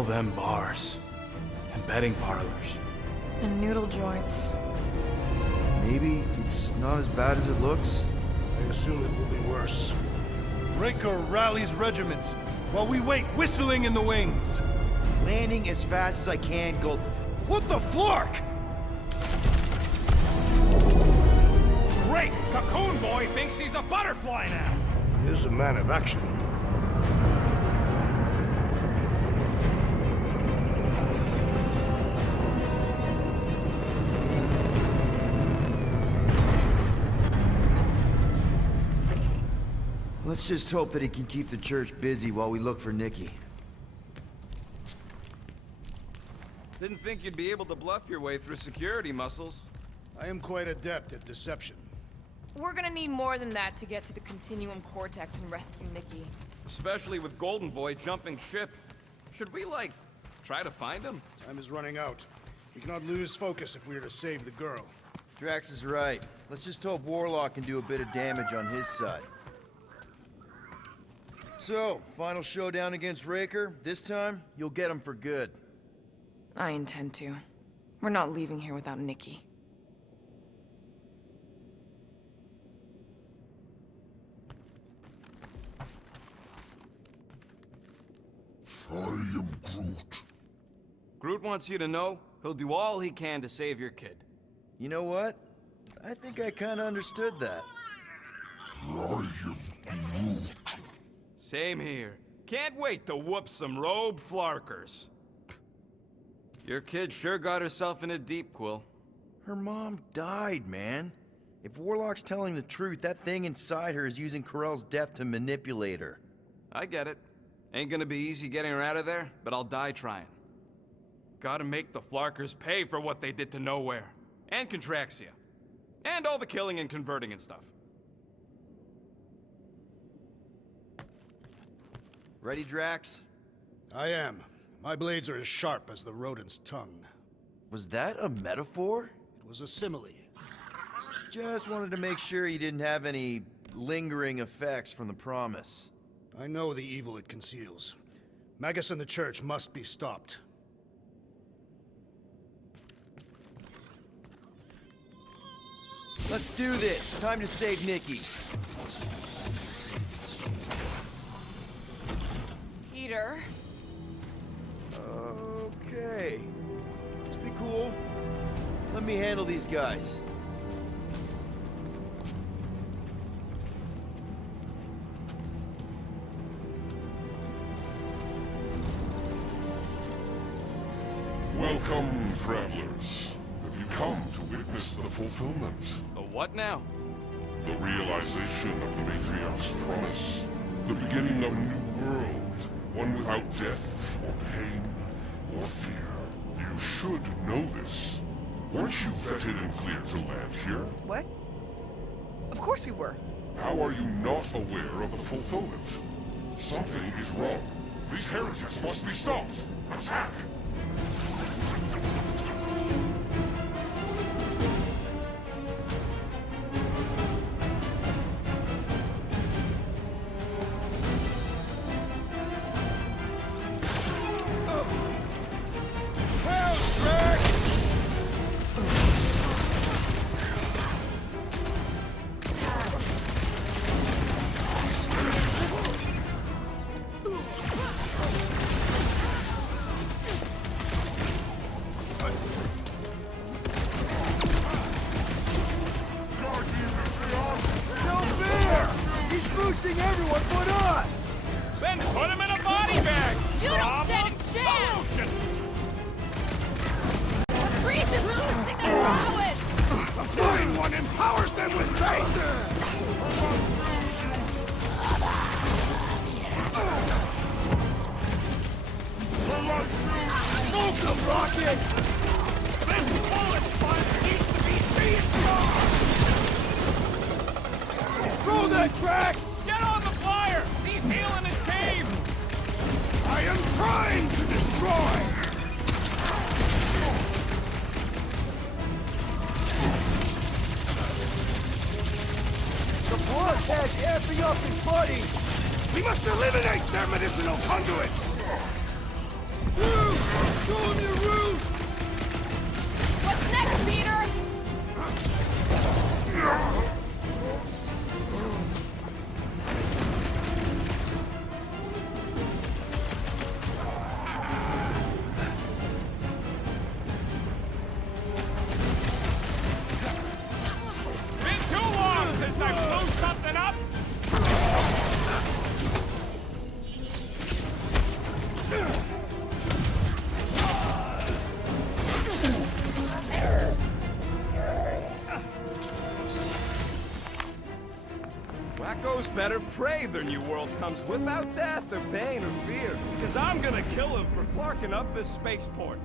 all them bars and betting parlors. And noodle joints. Maybe it's not as bad as it looks. I assume it will be worse. Raker rallies regiments while we wait whistling in the wings. Landing as fast as I can, Gold. What the flark? Great! Cocoon Boy thinks he's a butterfly now! He is a man of action. Let's just hope that he can keep the church busy while we look for Nikki. Didn't think you'd be able to bluff your way through security muscles. I am quite adept at deception. We're gonna need more than that to get to the Continuum Cortex and rescue Nikki. Especially with Golden Boy jumping ship. Should we, like, try to find him? Time is running out. We cannot lose focus if we are to save the girl. Drax is right. Let's just hope Warlock can do a bit of damage on his side. So, final showdown against Raker. This time, you'll get him for good. I intend to. We're not leaving here without Nikki. I am Groot. Groot wants you to know he'll do all he can to save your kid. You know what? I think I kinda understood that. I am Groot. Same here. Can't wait to whoop some robe flarkers. Your kid sure got herself in a deep, Quill. Her mom died, man. If Warlock's telling the truth, that thing inside her is using Corell's death to manipulate her. I get it. Ain't gonna be easy getting her out of there, but I'll die trying. Gotta make the flarkers pay for what they did to Nowhere. And Contraxia. And all the killing and converting and stuff. Ready, Drax? I am. My blades are as sharp as the rodent's tongue. Was that a metaphor? It was a simile. Just wanted to make sure you didn't have any lingering effects from the promise. I know the evil it conceals. Magus and the church must be stopped. Let's do this. Time to save Nikki. Peter? Okay. Just be cool. Let me handle these guys. Welcome, travelers. Have you come to witness the fulfillment? The what now? The realization of the Matriarch's promise. The beginning of a new world. One without death, or pain, or fear. You should know this. Weren't you vetted and cleared to land here? What? Of course we were. How are you not aware of the fulfillment? Something is wrong. These heretics must be stopped. Attack! Boosting everyone but us! Then put him in a body bag! You don't stand a chance! Solution! The priest is boosting the prowess! The Flying One empowers them with faith! Smoke him, Rocket! This bullet sponge needs to be seeing Throw that, Drax! Get on the flyer! He's healing his cave! I am trying to destroy! The blood patch amping up his buddies! We must eliminate their medicinal conduit! Echoes better pray their new world comes without death or pain or fear. Cause I'm gonna kill him for flarking up this spaceport.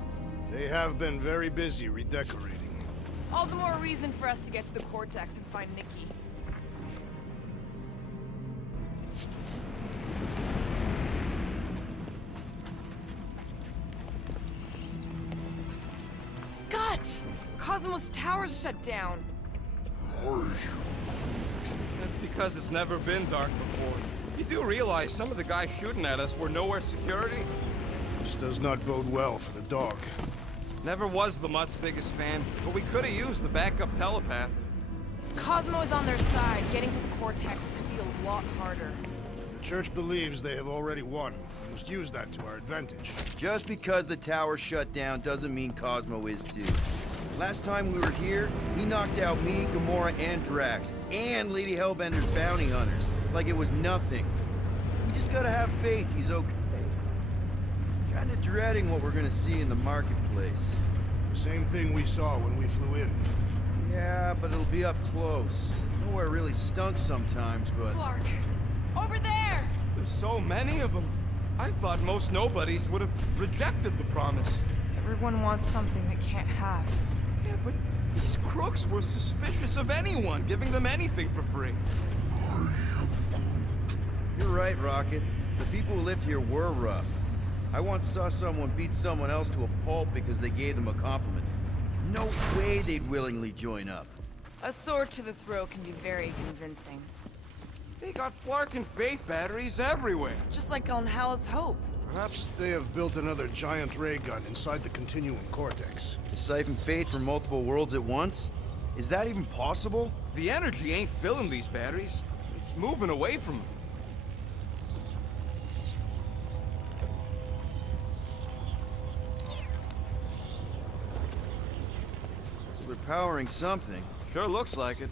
They have been very busy redecorating. All the more reason for us to get to the Cortex and find Nikki. Scott! Cosmos Tower's shut down. That's because it's never been dark before. You do realize some of the guys shooting at us were nowhere security? This does not bode well for the dog. Never was the Mutt's biggest fan, but we could have used a backup telepath. If Cosmo is on their side, getting to the Cortex could be a lot harder. The Church believes they have already won. We must use that to our advantage. Just because the tower shut down doesn't mean Cosmo is too. Last time we were here, he knocked out me, Gamora, and Drax, and Lady Hellbender's bounty hunters, like it was nothing. We just gotta have faith he's okay. Kinda dreading what we're gonna see in the marketplace. The same thing we saw when we flew in. Yeah, but it'll be up close. Nowhere really stunk sometimes, but... Clark! Over there! There's so many of them. I thought most nobodies would have rejected the promise. Everyone wants something they can't have. Yeah, but these crooks were suspicious of anyone giving them anything for free. You're right, Rocket. The people who lived here were rough. I once saw someone beat someone else to a pulp because they gave them a compliment. No way they'd willingly join up. A sword to the throat can be very convincing. They got Flark and Faith batteries everywhere. Just like on Hala's Hope. Perhaps they have built another giant ray gun inside the Continuum Cortex. To siphon faith from multiple worlds at once? Is that even possible? The energy ain't filling these batteries. It's moving away from them. So they're powering something. Sure looks like it.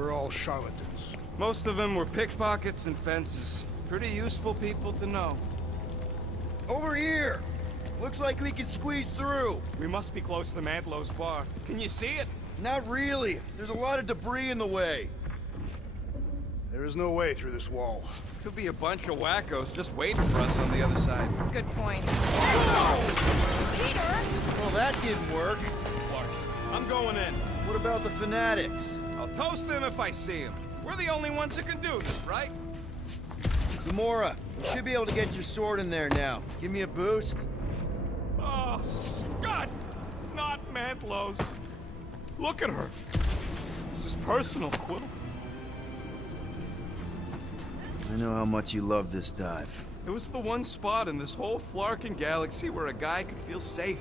were all charlatans. Most of them were pickpockets and fences. Pretty useful people to know. Over here! Looks like we can squeeze through. We must be close to Mantlow's bar. Can you see it? Not really. There's a lot of debris in the way. There is no way through this wall. Could be a bunch of wackos just waiting for us on the other side. Good point. Peter! Well, that didn't work. Clark, I'm going in. What about the fanatics? I'll toast them if I see them. We're the only ones that can do this, right? Gamora, you should be able to get your sword in there now. Give me a boost. Oh, Scott! Not Mantlow's. Look at her. This is personal, Quill. I know how much you love this dive. It was the one spot in this whole Flarkin galaxy where a guy could feel safe.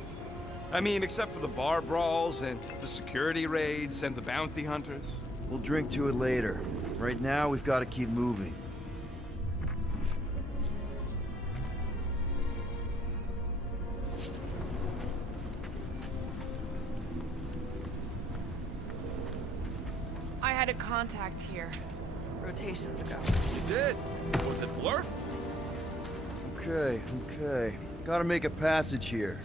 I mean, except for the bar brawls and the security raids and the bounty hunters. We'll drink to it later. Right now, we've got to keep moving. I had a contact here. Rotations ago. You did? Was it Blurf? Okay. Gotta make a passage here.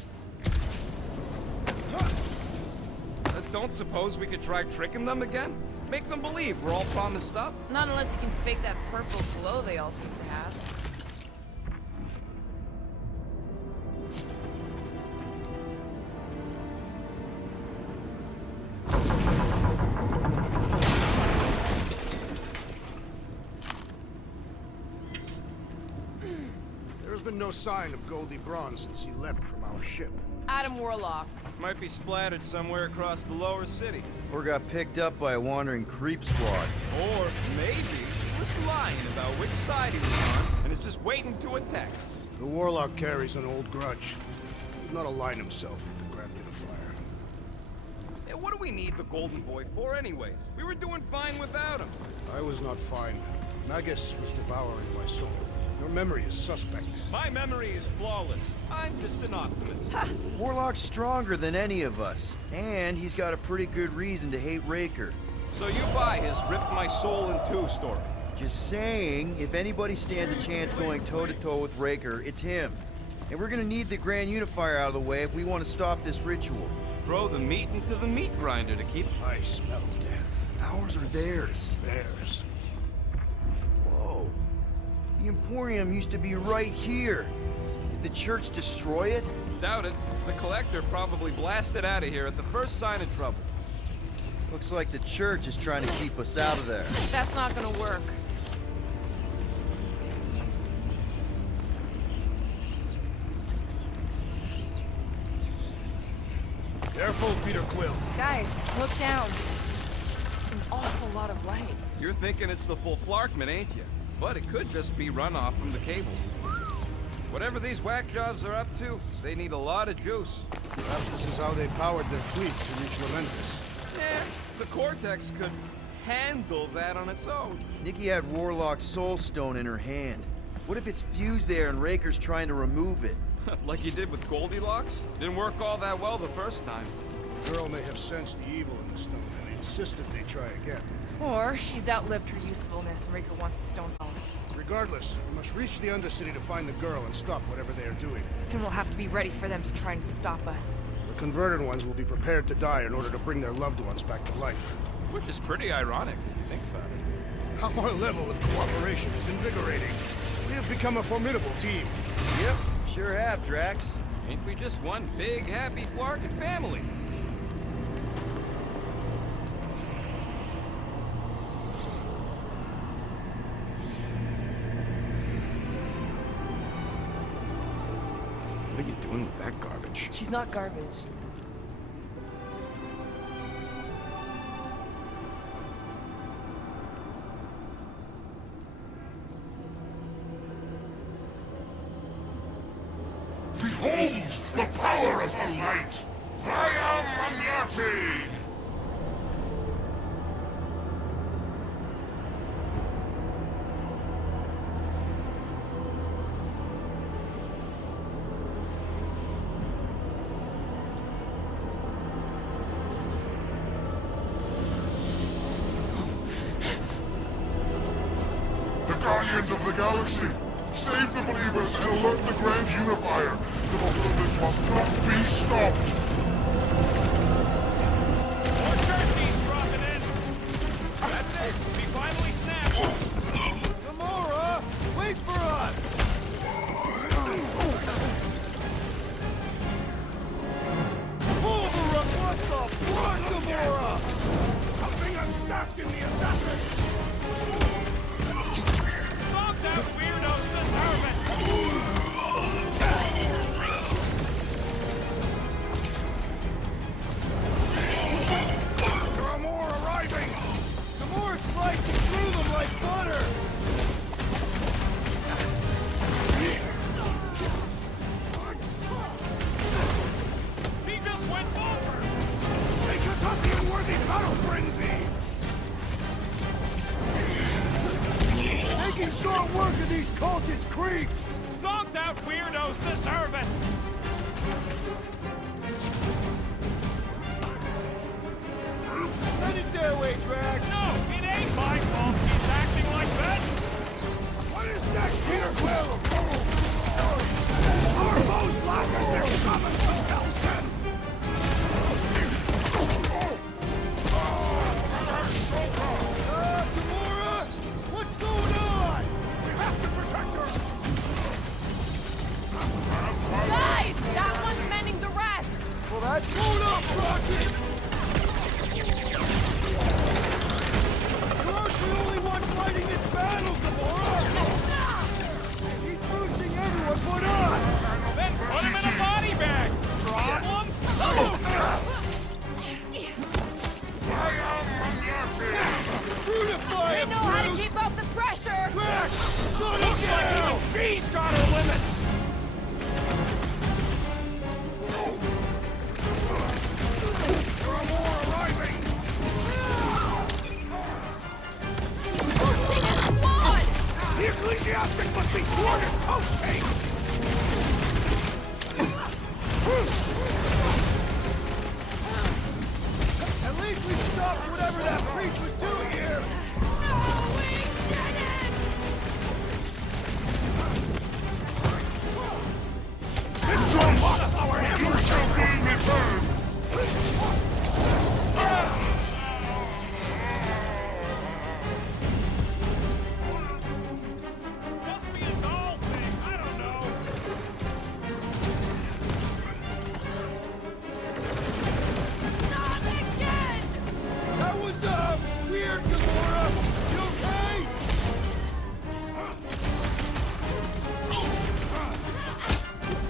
Don't suppose we could try tricking them again? Make them believe we're all promised up? Not unless you can fake that purple glow they all seem to have. There's been no sign of Goldie Braun since he left from our ship. Adam Warlock. Might be splattered somewhere across the lower city. Or got picked up by a wandering creep squad. Or maybe he was lying about which side he was on and is just waiting to attack us. The Warlock carries an old grudge. He did not align himself with the Grand Unifier. Yeah, what do we need the Golden Boy for anyways? We were doing fine without him. I was not fine. Magus was devouring my soul. Your memory is suspect. My memory is flawless. I'm just an optimist. Warlock's stronger than any of us. And he's got a pretty good reason to hate Raker. So you buy his ripped my soul in two story. Just saying, if anybody stands a chance going toe-to-toe with Raker, it's him. And we're gonna need the Grand Unifier out of the way if we want to stop this ritual. Throw the meat into the meat grinder to keep... I smell death. Ours or theirs? Theirs. Whoa. The Emporium used to be right here. Did the church destroy it? Doubt it. The Collector probably blasted out of here at the first sign of trouble. Looks like the church is trying to keep us out of there. That's not gonna work. Careful, Peter Quill. Guys, look down. It's an awful lot of light. You're thinking it's the full Flarkman, ain't you? But it could just be runoff from the cables. Whatever these whack jobs are up to, they need a lot of juice. Perhaps this is how they powered their fleet to reach Lamentus. The Cortex could handle that on its own. Nikki had Warlock's soul stone in her hand. What if it's fused there and Raker's trying to remove it? Like you did with Goldilocks? Didn't work all that well the first time. The girl may have sensed the evil in the stone and insisted they try again. Or she's outlived her usefulness and Raker wants the stones off. Regardless, we must reach the Undercity to find the girl and stop whatever they are doing. And we'll have to be ready for them to try and stop us. The converted ones will be prepared to die in order to bring their loved ones back to life. Which is pretty ironic if you think about it. Our level of cooperation is invigorating. We have become a formidable team. Yep, sure have, Drax. Ain't we just one big, happy Flarkin family? What are you doing with that garbage? She's not garbage. Behold the power of the light! Vaya Magnati! guardians of the galaxy! Save the believers and alert the Grand Unifier! The fulfillment must not be stopped! More turkeys dropping in. That's it. We finally snapped. Gamora! Wait for us! Wolverine, what the fuck, Gamora? Something unstacked in the assassin. Stop that weirdos deserve it. There are more arriving. Gamora's slicing through them like butter! He just went over. A Katafian-worthy battle frenzy. Making short work of these cultist creeps! Stop that weirdos deserve it. Send it their way, Drax! No, it ain't my fault he's acting like this. What is next, Peter Quill? Our foes laugh as their summons compels them. Gamora! What's going on? We have to protect her. Guys, that one's mending the rest. Well, that's hold up, Rocket! You aren't the only one fighting this battle, Gamora! He's boosting everyone but us! Then put him in a body bag. Problem solved. Beautify We him, know how to Groot! keep up the pressure. Drax! Shut it Looks like down! even she's got her limits. There are more arriving. Boosting his squad. The ecclesiastic must be thwarted post-haste. At least we stopped whatever that priest was doing here! We did it. This one mocks our You emperor. shall be returned! Must be a doll thing. I don't know. Not again. That was, weird, Gamora! You okay?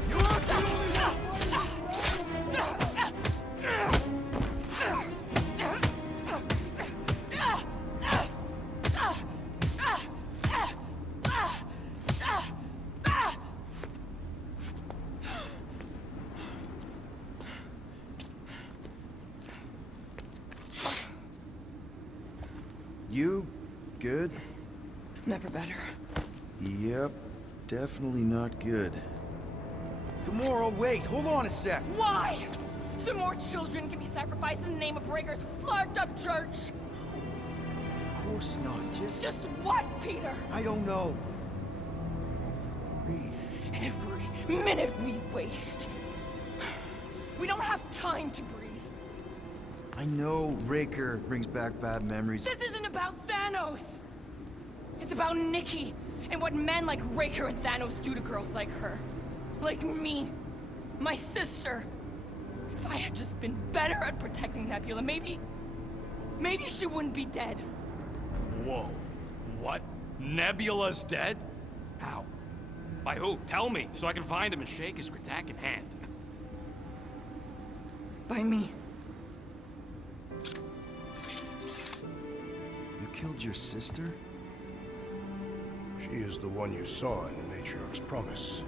You aren't the only one! You good? Never better. Yep, definitely not good. Gamora, wait, hold on a sec. Why? So more children can be sacrificed in the name of Raker's flagged-up church. Of course not, Just what, Peter? I don't know. Breathe. Every minute we waste. We don't have time to breathe. I know Raker brings back bad memories. This isn't about Thanos. It's about Nikki and what men like Raker and Thanos do to girls like her. Like me. My sister. If I had just been better at protecting Nebula, maybe she wouldn't be dead. Whoa. What? Nebula's dead? How? By who? Tell me, so I can find him and shake his Kratak in hand. By me. You killed your sister? She is the one you saw in the Matriarch's promise.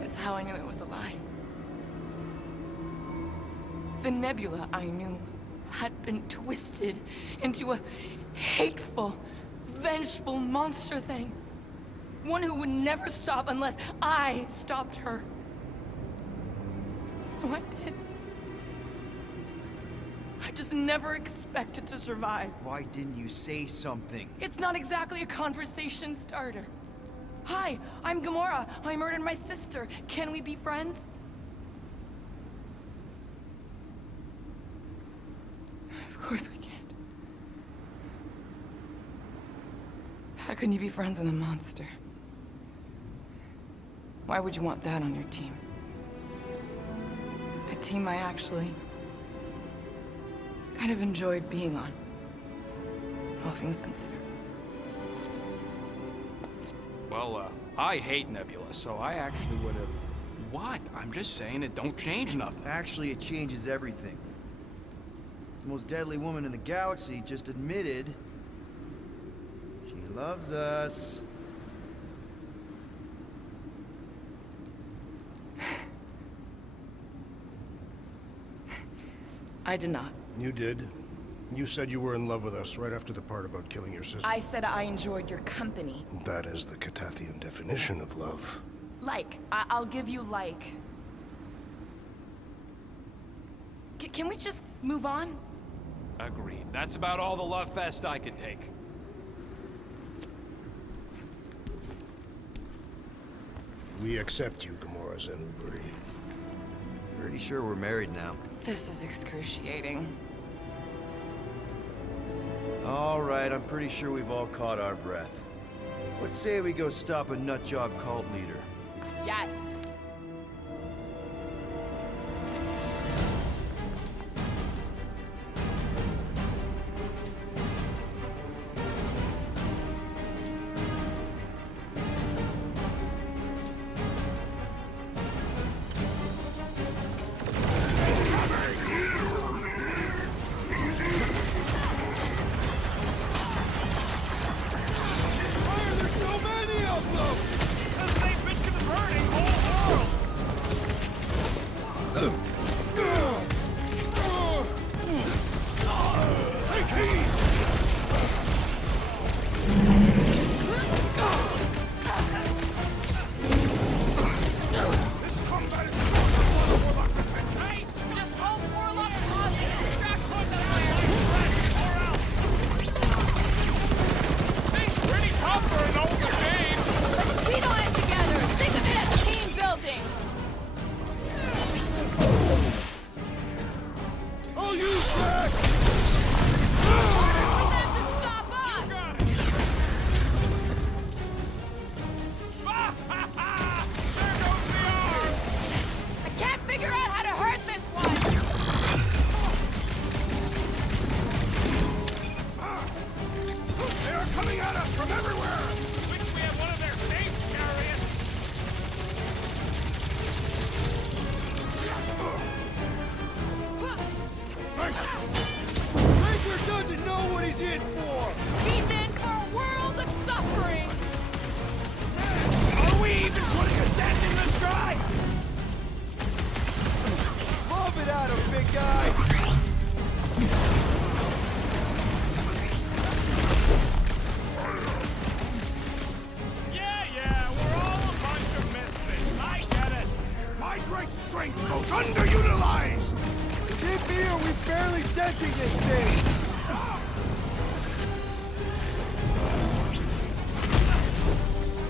That's how I knew it was a lie. The Nebula I knew had been twisted into a hateful, vengeful monster thing. One who would never stop unless I stopped her. So I did. I I just never expected to survive. Why didn't you say something? It's not exactly a conversation starter. Hi, I'm Gamora. I murdered my sister. Can we be friends? Of course we can't. How can you be friends with a monster? Why would you want that on your team? A team I actually kind of enjoyed being on, all things considered. Well, I hate Nebula, so I actually would have... What? I'm just saying it don't change nothing. Actually, it changes everything. The most deadly woman in the galaxy just admitted she loves us. I did not. You did. You said you were in love with us right after the part about killing your sister. I said I enjoyed your company. That is the Catathian definition of love. Like. I'll give you like. Can we just move on? Agreed. That's about all the love fest I can take. We accept you, Gamora Zenuburi. Pretty sure we're married now. This is excruciating. All right, I'm pretty sure we've all caught our breath. Let's say we go stop a nutjob cult leader. Yes. Why are there so many of them? Because they've been converting whole worlds! Take heed! This combat is short of one Warlock's attention! Nice! Just hope Warlock's causing a distraction somewhere! Or else! Things pretty tough for an older game! Let's beat on it together! Think of it as team building! I'll use that! For them to stop us! Got it! Ha ha ha! There goes the arm! I can't figure out how to hurt this one! They are coming at us from everywhere! Wish we had one of their safe chariots! Raker doesn't know what he's in for! He's in for a world of suffering! Are we even putting a dent in the sky? Lob it at him, big guy! Yeah, we're all a bunch of misfits. I get it. My great strength goes underutilized. Is it me or we barely denting this thing?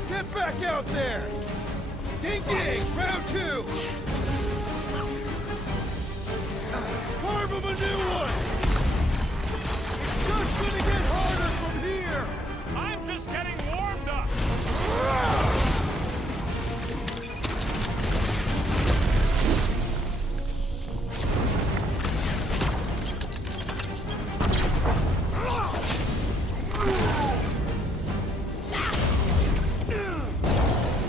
Get back out there! Ding ding! Round two! Carve him a new one! It's just gonna get harder from here! I'm just getting warmed up.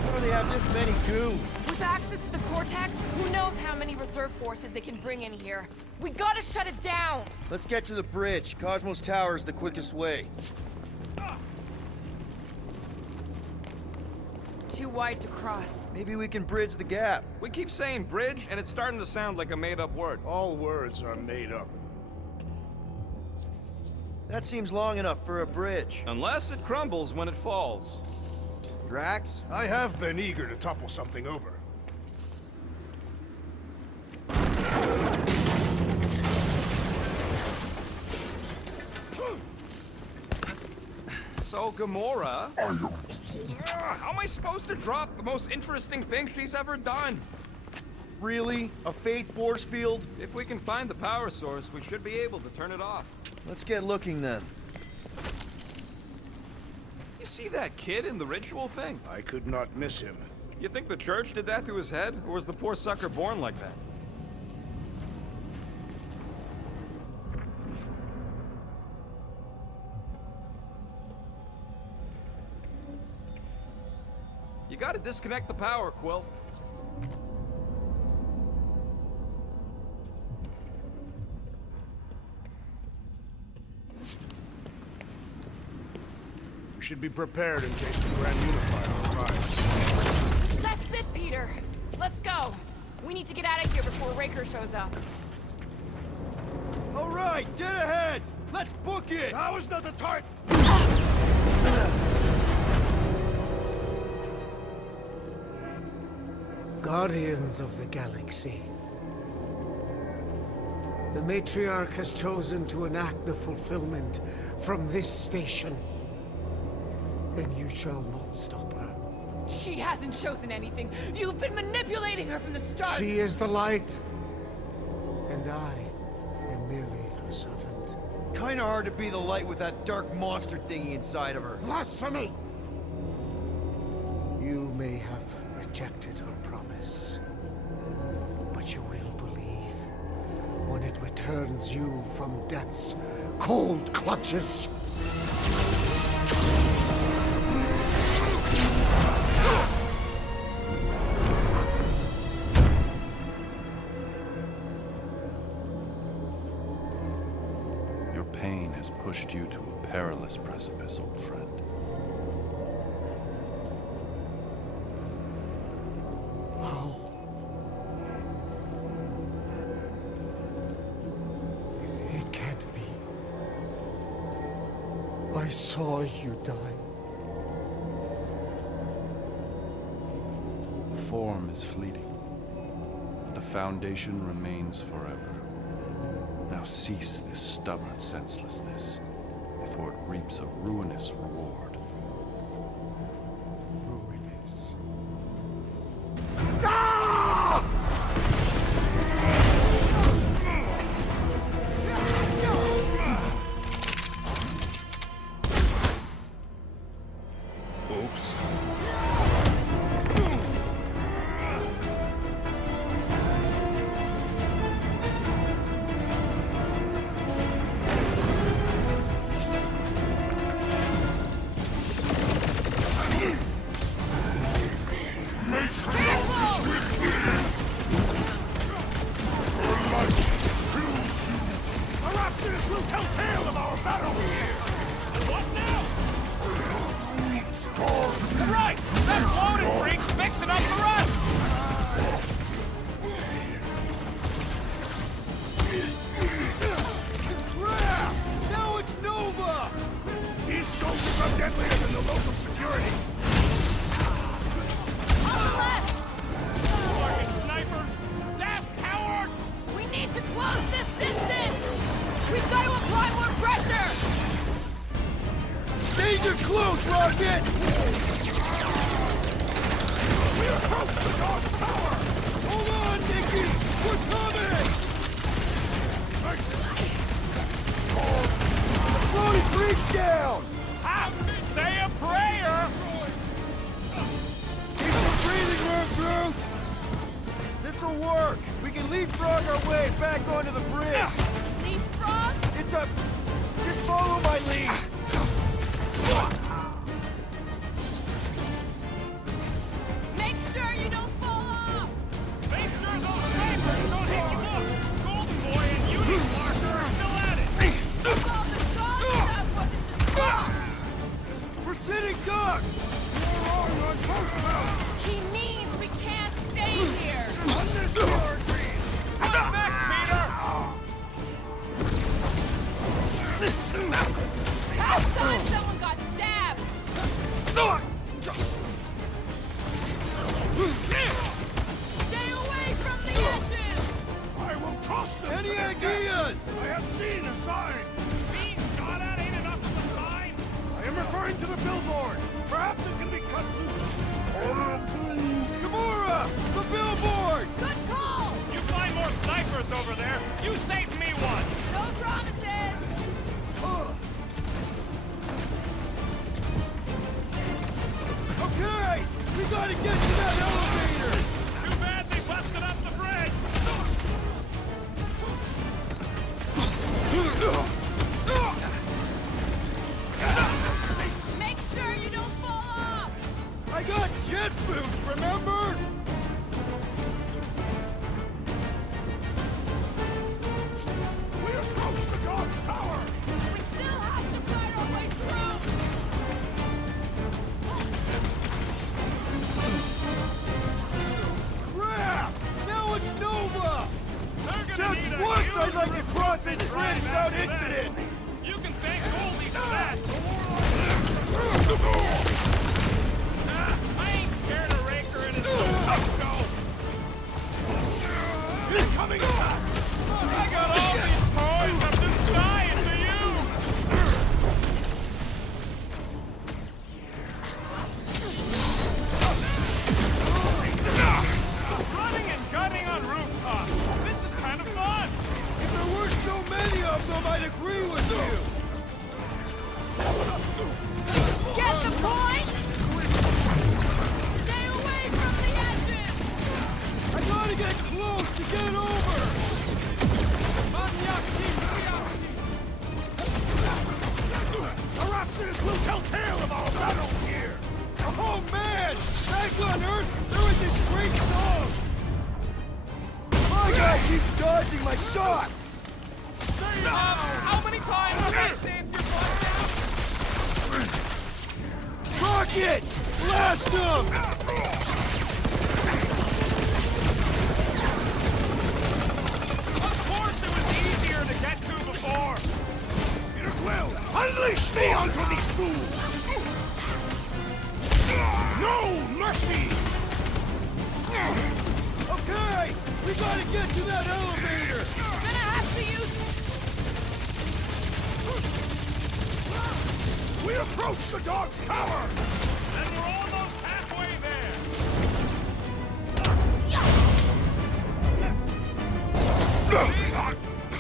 How do they have this many goons? With access to the Cortex, who knows how many reserve forces they can bring in here. We gotta shut it down! Let's get to the bridge. Cosmos Tower is the quickest way. Too wide to cross. Maybe we can bridge the gap. We keep saying bridge, and it's starting to sound like a made-up word. All words are made up. That seems long enough for a bridge. Unless it crumbles when it falls. Drax? I have been eager to topple something over. So, Gamora... how am I supposed to drop the most interesting thing she's ever done? Really? A faith force field? If we can find the power source, we should be able to turn it off. Let's get looking then. You see that kid in the ritual thing? I could not miss him. You think the church did that to his head, or was the poor sucker born like that? You gotta disconnect the power, Quilt. We should be prepared in case the Grand Unifier arrives. That's it, Peter. Let's go. We need to get out of here before Raker shows up. All right, dead ahead. Let's book it. Now is not the time. Guardians of the Galaxy. The Matriarch has chosen to enact the fulfillment from this station. And you shall not stop her. She hasn't chosen anything. You've been manipulating her from the start. She is the light. And I am merely her servant. Kinda hard to be the light with that dark monster thingy inside of her. Blasphemy! You may have rejected her promise, but you will believe when it returns you from death's cold clutches. Your pain has pushed you to a perilous precipice, old friend. How? It can't be. I saw you die. Form is fleeting, but the foundation remains forever. Now cease this stubborn senselessness, before it reaps a ruinous reward. Ruinous. Oops. Perhaps this will tell tale of our battles here. What now? Right! That loaded freak's fixing up the rust! Crap! Now it's Nova! These soldiers are deadlier than the local security. On the left! Target snipers! Gas cowards! We need to close this distance! We've got to apply more pressure! Danger close, Rocket! We approach the dog's tower! Hold on, Nicky! We're coming! The floating freak's down! Say a prayer! Keep some breathing room, Groot! This'll work! We can leapfrog our way back onto the bridge! Leapfrog? It's a... Just follow my lead! Make sure you don't fall off! Make sure those snipers don't hit you up! Golden Boy and Union Marker are still at it! All the dog stuff wasn't just wrong! We're sitting ducks! We're wrong on both mounts! He means we can't stay here! Understood! What's next, Peter? Last time someone got stabbed! Stay away from the edges! I will toss them Any to their ideas? deaths. I have seen a sign! Being shot at ain't enough of a sign! I am referring to the billboard. Perhaps it can be cut loose. Gamora! The billboard! Good call! You find more snipers over there. You saved me one. No promises! Okay! We gotta get to that elevator! Too bad they busted up the bridge. Make sure you don't fall off! I got jet boots, remember? We approach the dog's tower. We still have to fight our way through! Crap! Now it's Nova! They're gonna Just need a once huge I'd like to cross this reinforcement bridge drive without after this. incident! You can thank Goldie for that. I ain't scared of Raker and his go. He's coming up. I got all these toys. I'm just dying to use. Running and gunning on rooftops. This is kind of fun. If there weren't so many of them, I'd agree with you! Get the point? Stay away from the edges! I gotta get close to get over! Araxis will tell tale of our battles here. Oh man! Back on Earth, there was this great song! My guy keeps dodging my shots! How many times have I saved your butt Rocket! Blast him! Of course it was easier to get to before. Peter Quill, unleash me onto these fools! No mercy! Okay! We gotta get to that elevator! Gonna have to use... We approach the dog's tower! And we're almost halfway there!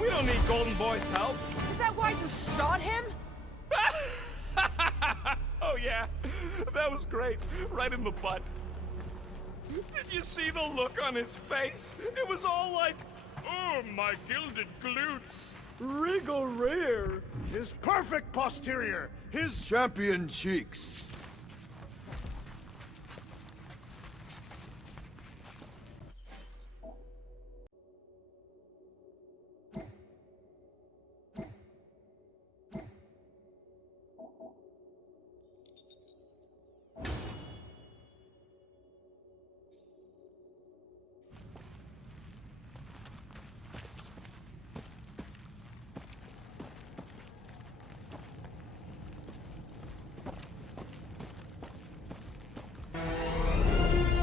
We don't need Golden Boy's help. Is that why you shot him? Oh yeah, that was great. Right in the butt. Did you see the look on his face? It was all like, oh, my gilded glutes. Wriggle rear! His perfect posterior! His Champion cheeks!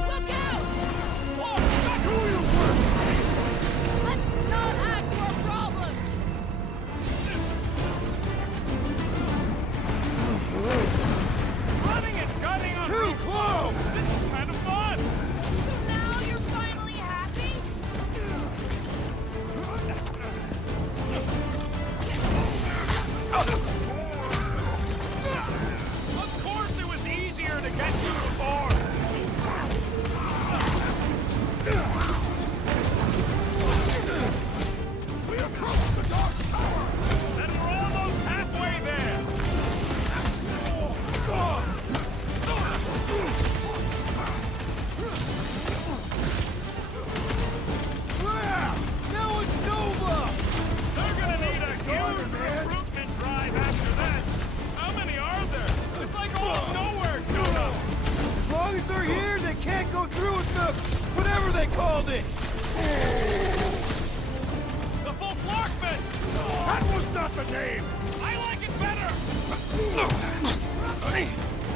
Look out! Do your worst! Let's not add to our problems! Running and gunning on Too close! This is kind of fun! So now you're finally happy? Of course it was easier to get to before! We approach the dog's tower! And we're almost halfway there! Crap! Now it's Nova! They're gonna need a huge recruitment drive after this! How many are there? It's like all of nowhere showed up! As long as they're here, they can't go through with the... whatever they called it! The full Flarkman! That was not the name! I like it better!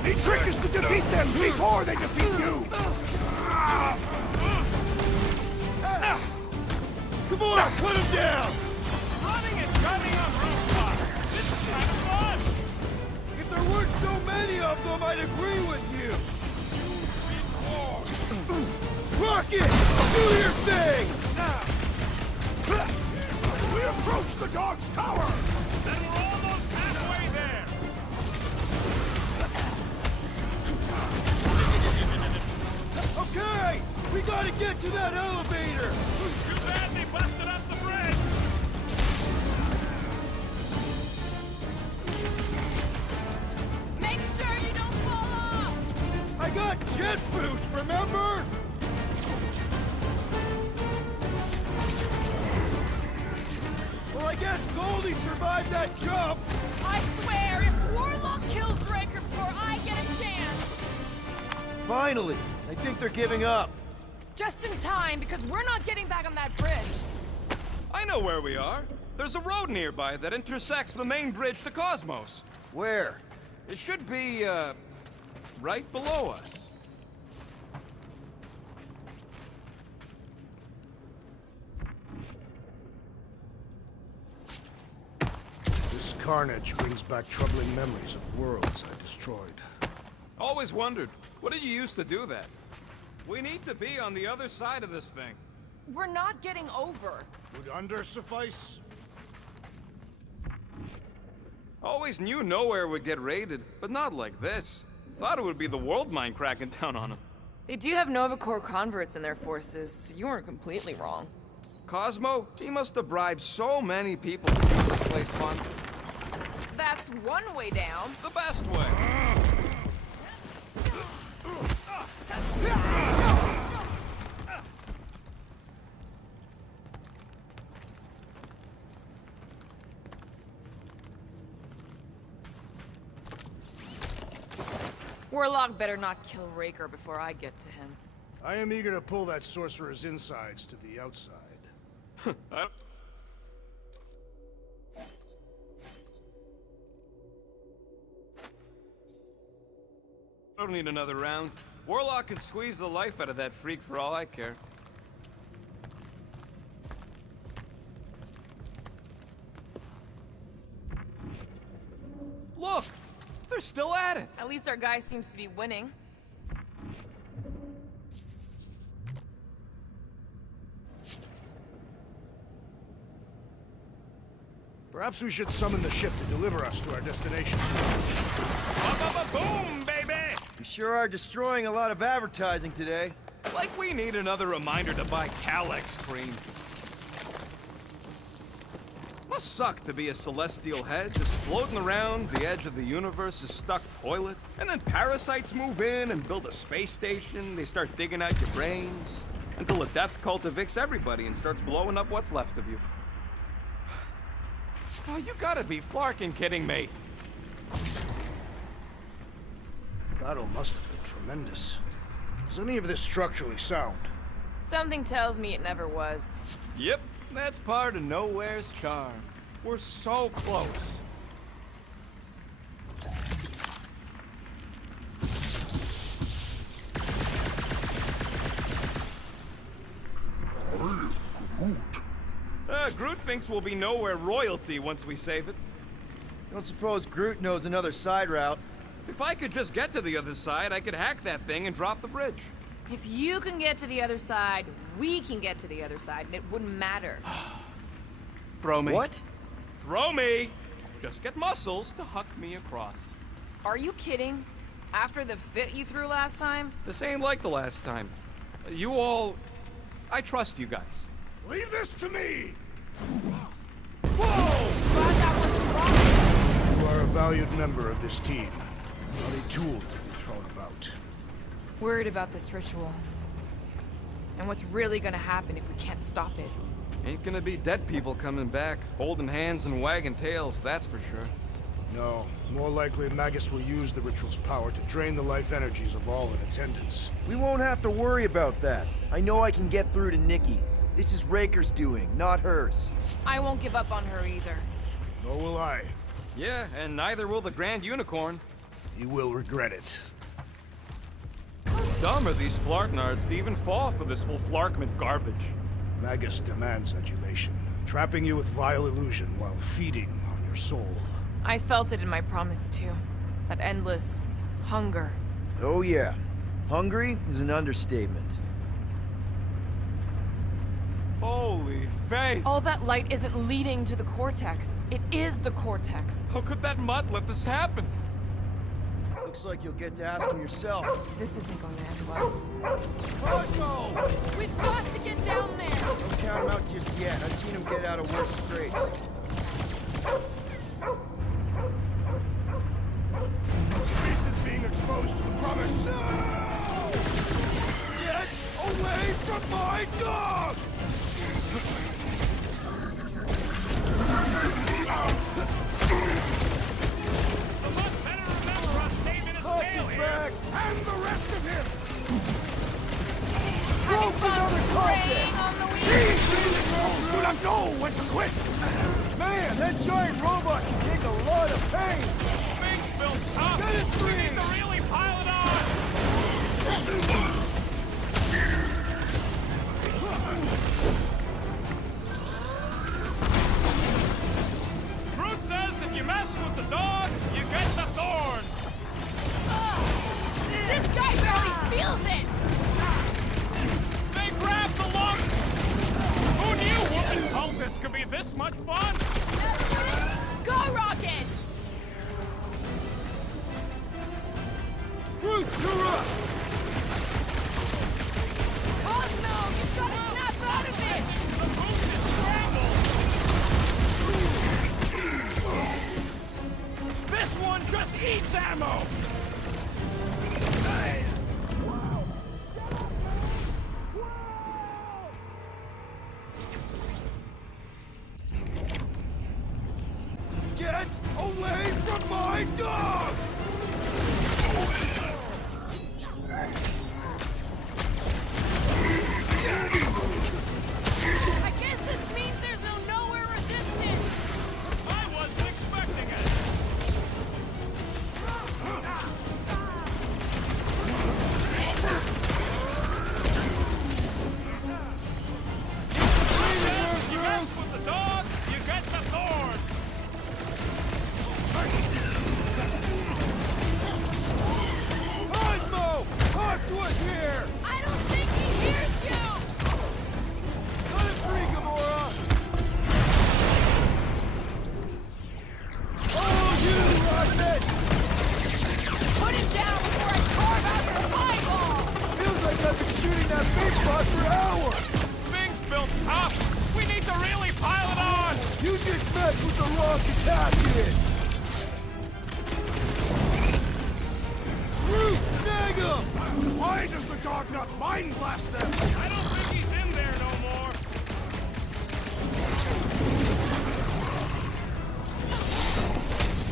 The trick is to defeat them before they defeat you! Come on, put him down! Running and gunning on rooftops! This is kind of fun! If there weren't so the dog's tower! Then we're almost halfway there! Okay! We gotta get to that elevator! Too bad they busted up the bridge! Make sure you don't fall off! I got jet boots, remember? Well, I guess Goldie survived that jump! I swear, if Warlock kills Raker before I get a chance, Finally! I think they're giving up. just in time, because we're not getting back on that bridge. I know where we are. There's a road nearby that intersects the main bridge to Cosmos. Where? It should be, right below us. This carnage brings back troubling memories of worlds I destroyed. Always wondered, what did you use to do that? We need to be on the other side of this thing. We're not getting over. Would under suffice? Always knew nowhere would get raided, but not like this. Thought it would be the world mind cracking down on them. They do have Nova Corps converts in their forces, so you weren't completely wrong. Cosmo, he must have bribed so many people to keep this place fun. That's one way down. The best way. Warlock better not kill Raker before I get to him. I am eager to pull that sorcerer's insides to the outside. I don't need another round. Warlock can squeeze the life out of that freak for all I care. Look! They're still at it! At least our guy seems to be winning. Perhaps we should summon the ship to deliver us to our destination. Boom, baby! You sure are destroying a lot of advertising today. Like we need another reminder to buy Calyx cream. Must suck to be a celestial head, just floating around the edge of the universe's stuck toilet. And then parasites move in and build a space station. They start digging out your brains. Until the death cult evicts everybody and starts blowing up what's left of you. Oh, you gotta be flarking kidding me. Battle must have been tremendous. Is any of this structurally sound? Something tells me it never was. Yep, that's part of Nowhere's charm. We're so close. Groot thinks we'll be Nowhere royalty once we save it. Don't suppose Groot knows another side route. If I could just get to the other side, I could hack that thing and drop the bridge. If you can get to the other side, we can get to the other side, and it wouldn't matter. Throw me. What? Throw me! Just get muscles to huck me across. Are you kidding? After the fit you threw last time? This ain't like the last time. You all... I trust you guys. Leave this to me! Glad that wasn't wrong. You are a valued member of this team, not a tool to be thrown about. Worried about this ritual. And what's really gonna happen if we can't stop it. Ain't gonna be dead people coming back, holding hands and wagging tails, that's for sure. No, more likely Magus will use the ritual's power to drain the life energies of all in attendance. We won't have to worry about that. I know I can get through to Nikki. This is Raker's doing, not hers. I won't give up on her either. Nor will I. Yeah, and neither will the Grand Unicorn. He will regret it. Dumb are these Flarknards to even fall for this full Flarkment garbage. Magus demands adulation, trapping you with vile illusion while feeding on your soul. I felt it in my promise too. That endless hunger. Oh yeah. Hungry is an understatement. Holy faith! All that light isn't leading to the cortex. It is the cortex. How could that mutt let this happen? Looks like you'll get to ask him yourself. This isn't going to end well. Cosmo! We've got to get down there! Don't count him out just yet. I've seen him get out of worse scrapes. The beast is being exposed to the promise. Get away from my dog! And the rest of him! Having fun preying on the weak. These bleeding souls do not know when to quit! Man, that giant robot can take a lot of pain! Things built up! Set it free! We need to really pile it on! Groot says if you mess with the dog, you get the thorns! This guy barely feels it! They grabbed the lung! Who knew whooping pelvis could be this much fun? Go, Rocket! Groot, you're up! Cosmo, you've got to snap out of it! The boost is scrambled! This one just eats ammo! Get away from my dog! I guess this means there's no nowhere resistance! I wasn't expecting it! You mess with the dog, you get the thorns! Cosmo! Talk to us here! I don't think he hears you! Let him free, Gamora! Oh, you, Rocket! Put him down before I carve out your eyeball! Feels like I've been shooting that big bot for hours! Things built tough! We need to really pile it on! You just messed with the wrong Katakian! Groot, snag him! Why does the dog not mind blast them? I don't think he's in there no more!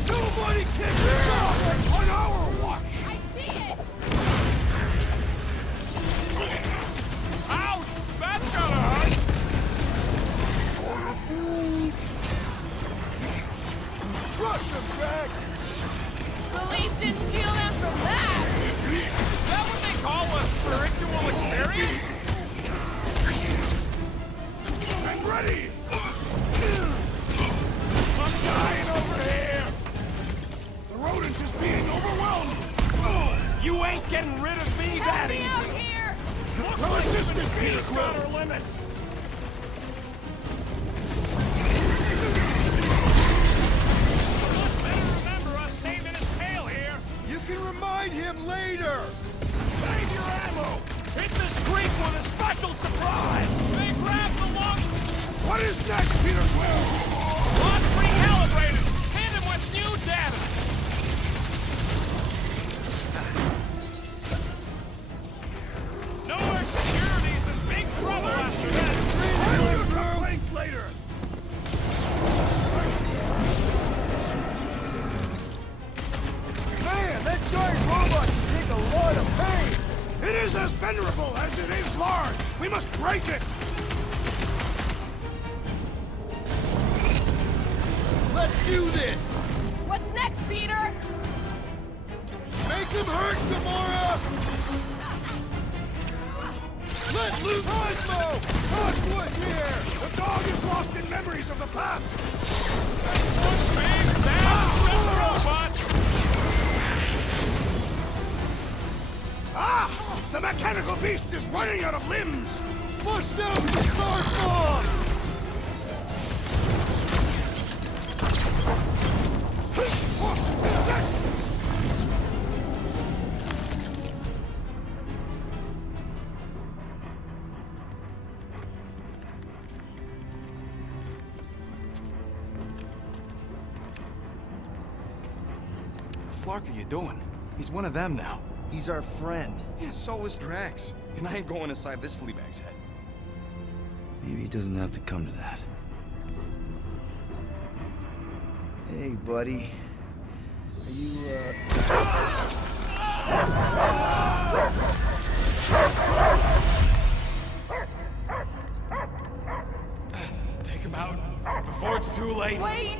Nobody can stop! On our watch! I see it! Ouch! That's gotta hurt! Crush him, Drax! Belief didn't shield him from that! Is that what they call a spiritual experience? And ready! I'm dying over here! The rodent is being overwhelmed! You ain't getting rid of me Help that me out easy! here! Looks No like assistance, even Peter Peter's got our limits! Much better remember us saving his tail here! You can remind him later! Save your ammo! Hit this creek with a special surprise! They grabbed the lung! What is next, Peter Quill? Launch recalibrated! Hit him with new data! Nowhere Security's in big trouble after this! Complaint later! Man, that giant robot can take a lot of pain! It is as venerable as it is large! We must break it! Let's do this! What's next, Peter? Make him hurt, Gamora! Let loose Cosmo! Talk to us here! The dog is lost in memories of the past! One big, bad, swift robot! Ah! The mechanical beast is running out of limbs! Bust down the star bomb! The flark are you doing? He's one of them now. He's our friend. Yeah, so is Drax. And I ain't going inside this flea bag's head. Maybe it doesn't have to come to that. Hey, buddy. Are you, Take him out before it's too late. Wait!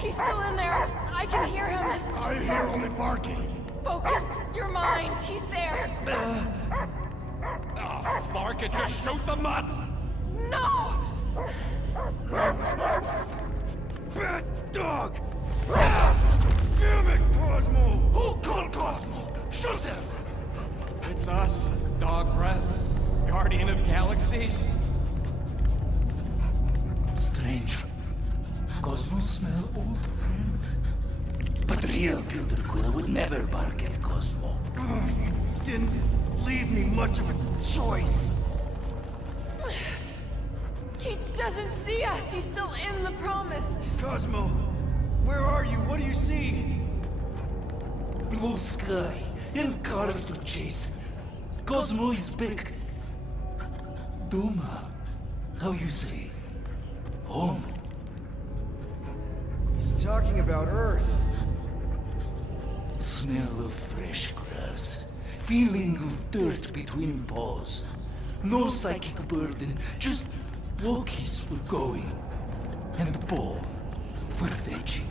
He's still in there. I can hear him. I hear only barking. Focus your mind. He's there. Oh, Flark, it just shoot the mutts! No! bad dog! Damn it, Cosmo! Who called Cosmo? Joseph! It's us, Dog Breath, Guardian of Galaxies. Strange. Cosmo smell old friend. But real Builder Quill would never bark at Cosmo. You didn't leave me much of a choice. He doesn't see us. He's still in the promise. Cosmo, where are you? What do you see? Blue sky and cars to chase. Cosmo is back. Doma. How you say? Home. He's talking about Earth. Smell of fresh grass. Feeling of dirt between paws. No psychic burden, just walkies for going. And ball for fetching.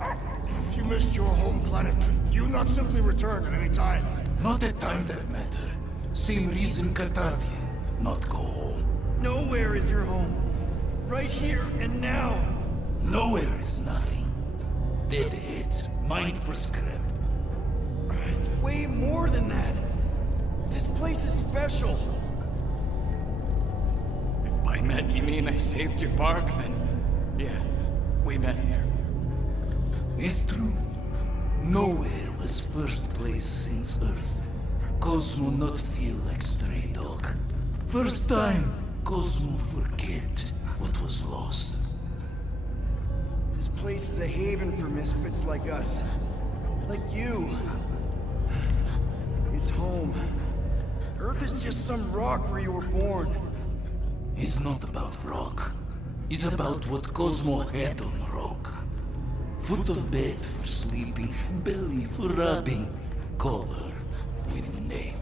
If you missed your home planet, could you not simply return at any time? Not a time that matter. Same reason Catavia not go home. Nowhere is your home. Right here and now. Nowhere is nothing. Dead heads, mind for scrap. It's way more than that. This place is special. If by met you mean I saved your bark, then yeah, we met here. It's true. Nowhere was first place since Earth. Cosmo not feel like stray dog. First time, Cosmo forget what was lost. This place is a haven for misfits like us. Like you. It's home. Earth is just some rock where you were born. It's not about rock. It's about what Cosmo had on rock. Foot of bed for sleeping, belly for rubbing, color with name.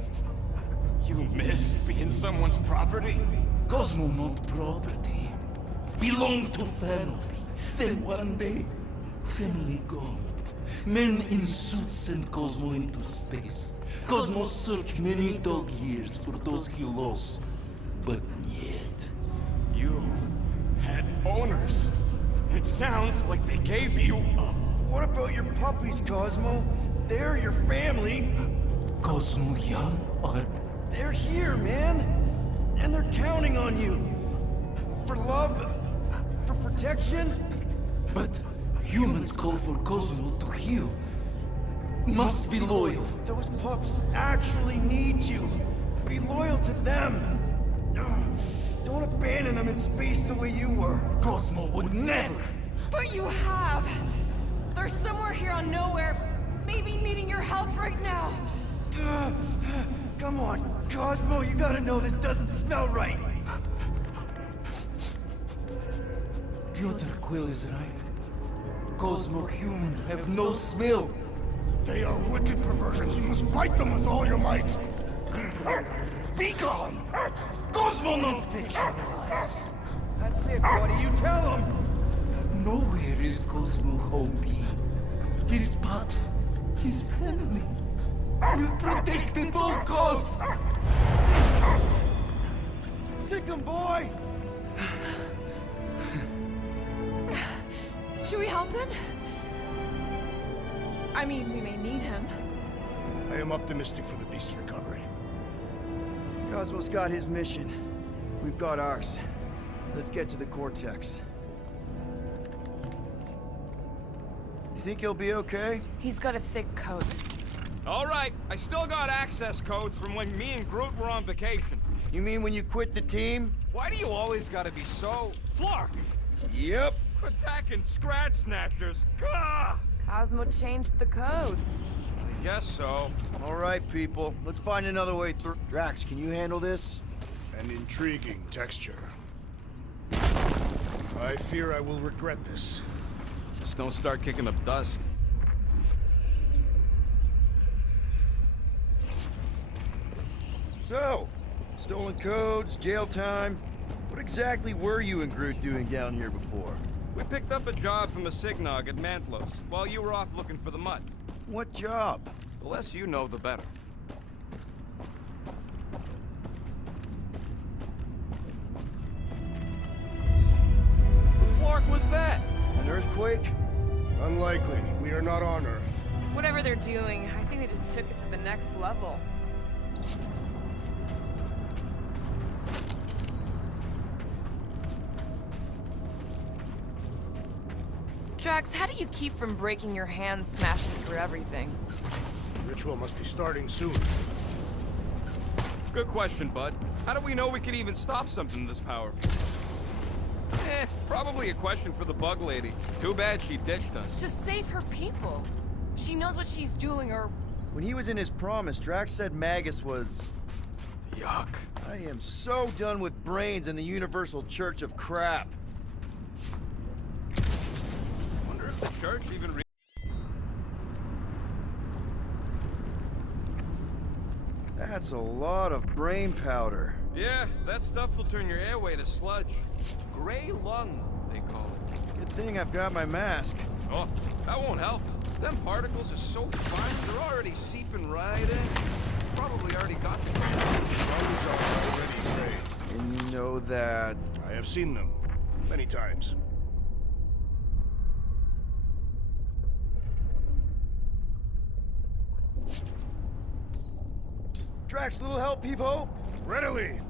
You miss being someone's property? Cosmo not property. Belong to family. Then one day, family gone. Men in suits send Cosmo into space. Cosmo searched many dog years for those he lost. But yet... You had owners. It sounds like they gave you up. What about your puppies, Cosmo? They're your family. Cosmo young or... They're here, man. And they're counting on you. For love, for protection. But humans call for Cosmo to heal. Must be loyal. Those pups actually need you. Be loyal to them. Don't abandon them in space the way you were. Cosmo would never. But you have. They're somewhere here on Nowhere, maybe needing your help right now. Come on, Cosmo, you gotta know this doesn't smell right. Piotr Quill is right. Cosmo human have no smell. They are wicked perversions. You must bite them with all your might. Be gone! Cosmo not fetch your lies. That's it, buddy. You tell him. Nowhere is Cosmo home being. His pups, his family, will protect at all costs. Sick 'em, boy. Should we help him? I mean, we may need him. I am optimistic for the beast's recovery. Cosmo's got his mission. We've got ours. Let's get to the Cortex. You think he'll be okay? He's got a thick coat. All right, I still got access codes from when me and Groot were on vacation. You mean when you quit the team? Why do you always gotta be so... Flark! Yep. Attacking Scratch Snatchers. Gah! Cosmo changed the codes. I guess so. All right, people. Let's find another way through. Drax, can you handle this? An intriguing texture. I fear I will regret this. Just don't start kicking up dust. So, stolen codes, jail time. What exactly were you and Groot doing down here before? We picked up a job from a Signog at Mantlos, while you were off looking for the mutt. What job? The less you know, the better. The Flark was that? An earthquake? Unlikely. We are not on Earth. Whatever they're doing, I think they just took it to the next level. Drax, how do you keep from breaking your hands smashing through everything? The ritual must be starting soon. Good question, bud. How do we know we can even stop something this powerful? Probably a question for the bug lady. Too bad she ditched us. To save her people. She knows what she's doing, or... When he was in his promise, Drax said Magus was... Yuck. I am so done with brains and the Universal Church of Crap. Wonder if the church even That's a lot of brain powder. Yeah, that stuff will turn your airway to sludge. Gray lung, they call it. Good thing I've got my mask. Oh, that won't help. Them particles are so fine, they're already seeping right in. Probably already got them. Lungs are already gray. And you know that... I have seen them. Many times. Drax, little help, heave hope. Readily!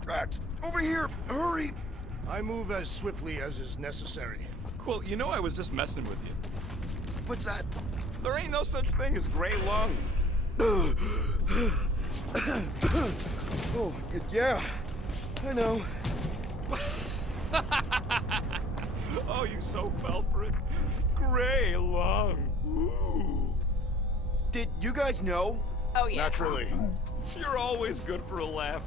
Drax, over here, hurry! I move as swiftly as is necessary. Cool, you know I was just messing with you. What's that? There ain't no such thing as gray lung. Oh, yeah, I know. Oh, you so fell for it. Gray lung. Ooh. Did you guys know? Oh, yeah. Naturally. You're always good for a laugh.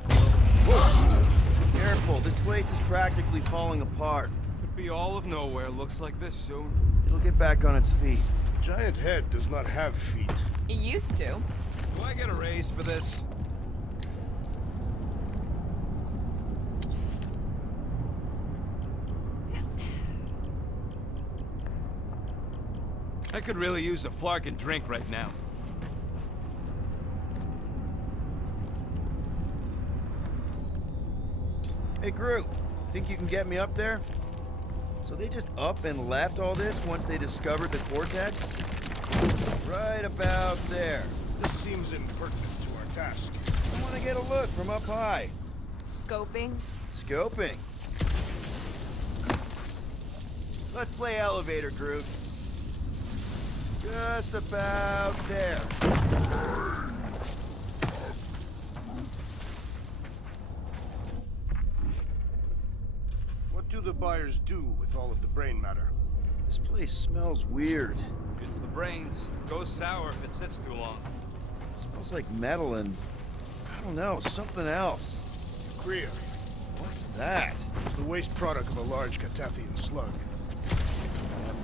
Whoa. Careful, this place is practically falling apart. Could be all of nowhere, looks like this soon. It'll get back on its feet. Giant head does not have feet. It used to. Do I get a raise for this? I could really use a flarkin' drink right now. Hey, Groot, think you can get me up there? So they just up and left all this once they discovered the Cortex? Right about there. This seems impertinent to our task. I want to get a look from up high. Scoping. Scoping. Let's play elevator, Groot. Just about there. What do the buyers do with all of the brain matter? This place smells weird. It's the brains. Goes sour if it sits too long. Smells like metal and... I don't know, something else. Kriya. What's that? It's the waste product of a large Catathian slug.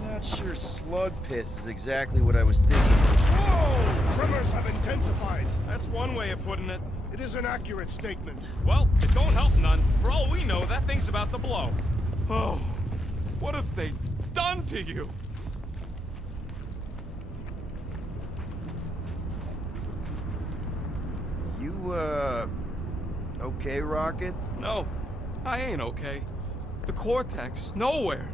I'm not sure slug piss is exactly what I was thinking. Whoa! Tremors have intensified. That's one way of putting it. It is an accurate statement. Well, it don't help none. For all we know, that thing's about to blow. Oh, what have they done to you? You, okay, Rocket? No, I ain't okay. The Cortex, nowhere.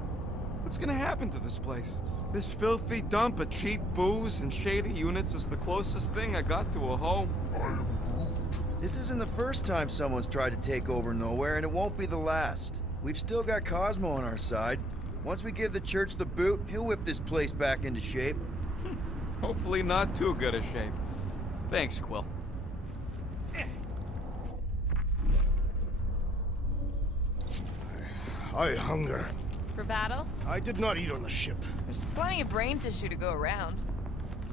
What's gonna happen to this place? This filthy dump of cheap booze and shady units is the closest thing I got to a home. This isn't the first time someone's tried to take over Nowhere, and it won't be the last. We've still got Cosmo on our side. Once we give the church the boot, he'll whip this place back into shape. Hopefully not too good a shape. Thanks, Quill. I hunger. For battle? I did not eat on the ship. There's plenty of brain tissue to go around.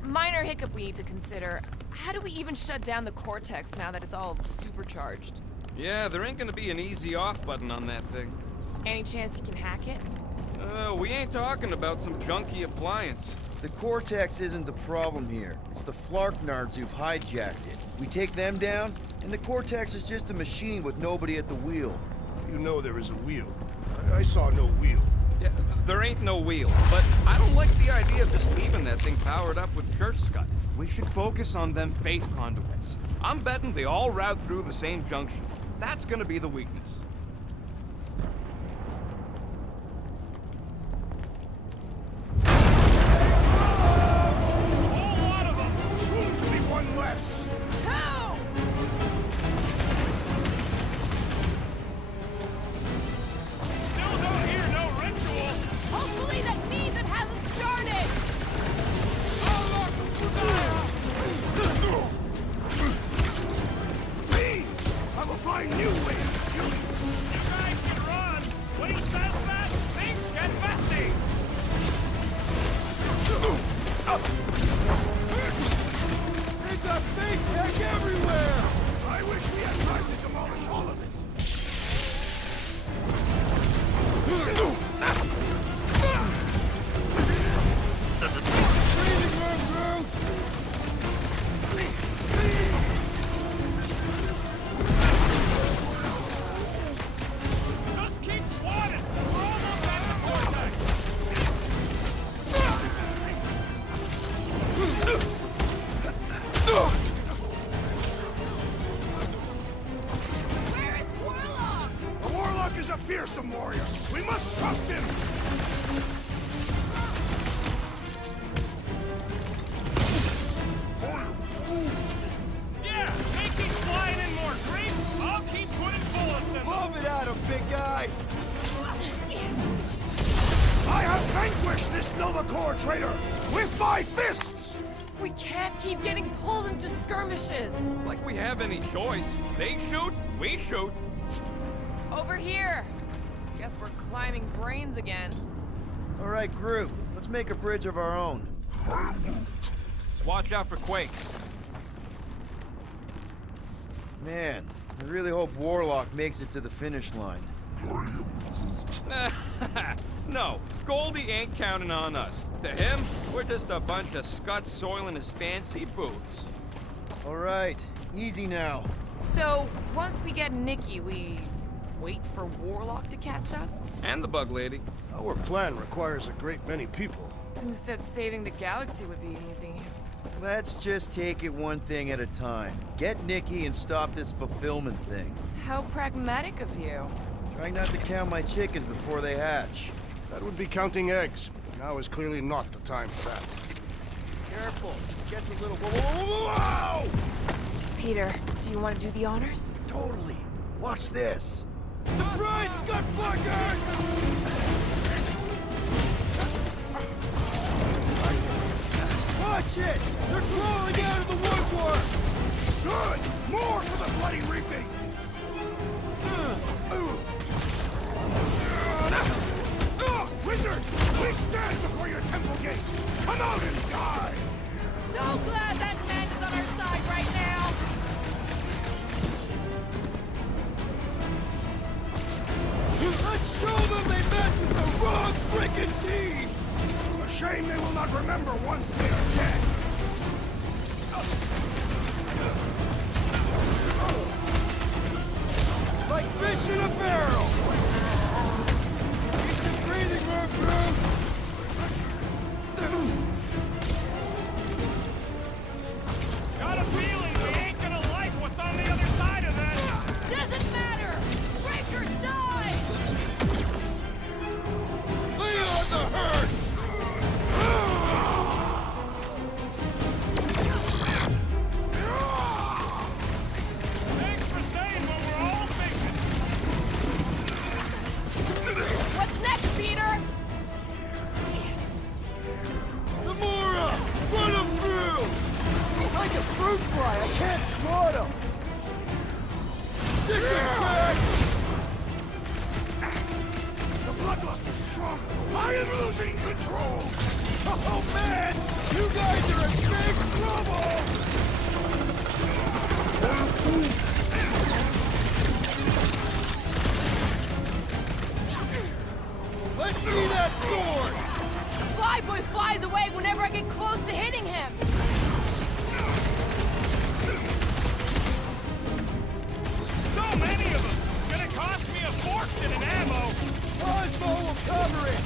Minor hiccup we need to consider. How do we even shut down the cortex now that it's all supercharged? Yeah, there ain't gonna be an easy off button on that thing. Any chance you can hack it? We ain't talking about some junky appliance. The cortex isn't the problem here. It's the Flarknards who've hijacked it. We take them down, and the cortex is just a machine with nobody at the wheel. You know there is a wheel. I saw no wheel. Yeah, there ain't no wheel, but I don't like the idea of just leaving that thing powered up with church scud. We should focus on them faith conduits. I'm betting they all route through the same junction. That's gonna be the weakness. Soon to be one less. Still don't hear no ritual. Hopefully that means it hasn't started! Fiends! I will find new ways to kill you. You guys can run. When he says that, things get messy. They've got fake tech everywhere! I wish we had time to demolish all of it. Breathing room brute! Just keep swatting. We're almost at the cortex. Where is Warlock? The Warlock is a fearsome warrior. We must trust him. Yeah, they keep flying in more creeps. I'll keep putting bullets in them. Lob it at him, big guy! I have vanquished this Nova Corps traitor with my fists! We can't keep getting pulled into skirmishes. Like we have any choice. They shoot, we shoot. Over here. Guess we're climbing brains again. All right, group, let's make a bridge of our own. Just watch out for quakes. Man, I really hope Warlock makes it to the finish line. No, Goldie ain't counting on us. To him, we're just a bunch of scuts soiling his fancy boots. All right, easy now. So, once we get Nikki, we wait for Warlock to catch up? And the bug lady. Our plan requires a great many people. Who said saving the galaxy would be easy? Let's just take it one thing at a time. Get Nikki and stop this fulfillment thing. How pragmatic of you. Trying not to count my chickens before they hatch. That would be counting eggs. Now is clearly not the time for that. Careful, it gets a little... Whoa! Peter, do you want to do the honors? Totally. Watch this. Surprise, Scud Fuckers! Watch it! They're crawling out of the woodwork! Good! More for the bloody reaping! Wizard! We stand before your temple gates! Come out and die! So glad that man's on our side right now! Let's show them they messed with the wrong frickin' team! A shame they will not remember once they are dead. Like fish in a barrel! Need some breathing room, brute! Got a feeling we ain't gonna like what's on the other side of this. Doesn't matter! Break or die! Lay on the monster strong. I am losing control. Oh man! You guys are in big trouble! Let's see that sword! Flyboy flies away whenever I get close to hitting him! So many of them! Gonna cost me a fortune in ammo! Cosmo will cover it!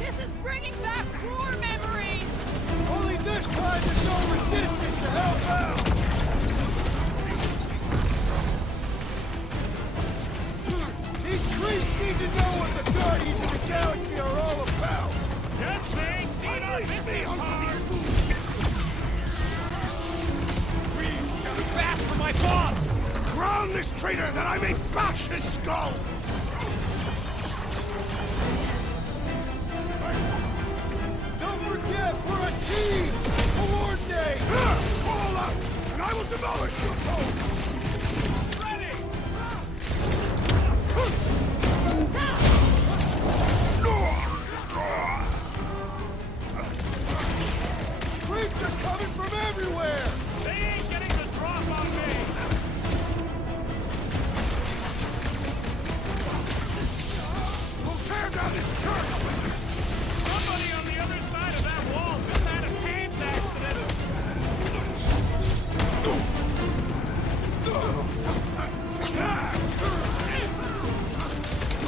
This is bringing back war memories! Only this time there's no resistance to help out! These creeps need to know what the Guardians of the Galaxy are all about! Guess they ain't seen our business card! Too fast for my thoughts! Ground this traitor that I may bash his skull! Don't forget, we're a team! Coordinate! Fall out, and I will demolish your foes! Ready! Creeps are coming from everywhere! They ain't getting the drop on me! We'll tear down this church, wizard! Somebody on the other side of that wall just had a pants accident!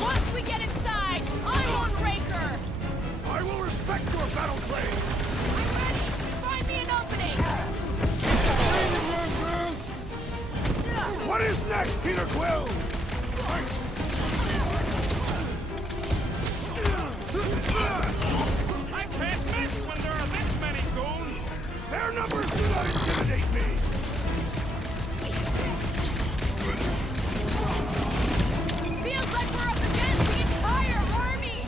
Once we get inside, I'm on Raker! I will respect your battle play! I'm ready! Find me an opening! What is next, Peter Quill? I can't miss when there are this many goons! Their numbers do not intimidate me! Feels like we're up against the entire army!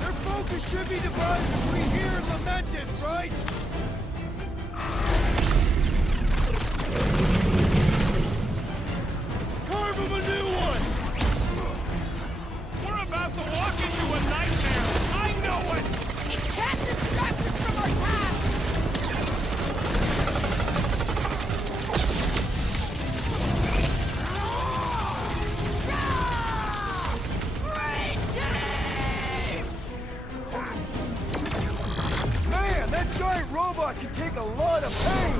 Their focus should be divided between here and Lamentus, right? Carve him a new one! We're about to walk into a nightmare! I know it! It can't distract us from our task! Ah! Great team! Man, that giant robot can take a lot of pain!